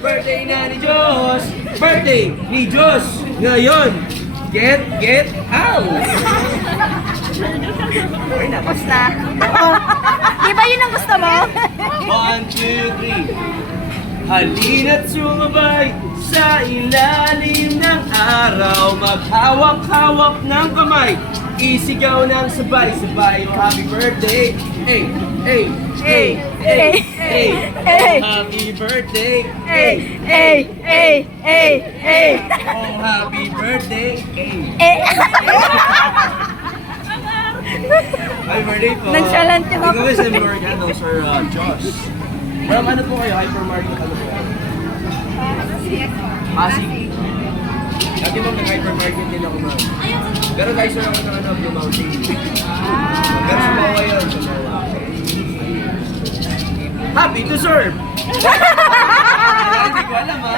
Birthday na ni Diyos! Birthday ni Diyos! Ngayon! Get out! Okay na, Basta. Oh. Di ba yun ang gusto mo? 1, 2, 3. Halina't sumabay sa ilalim ng araw. Maghawak-hawak ng kamay. Isigaw ng sabay-sabay. Oh, happy birthday! Hey! Hey! Hey! Hey! Hey! Hey! Happy birthday! Hey! Hey! Hey! Hey! Hey! Oh, happy birthday! Hey! Eh. Happy birthday po! Nagsalante ako. Ikaw is Morgan, no, Sir Josh. From ano po kayo? Hypermarket ano po? Pasig. Dati mo nag-hypermarket din ako ma'am. Pero guys, sir ako ng Blue Mountain. Pero sumawa yun. Sumawa. Happy to serve! Hindi ko alam ha.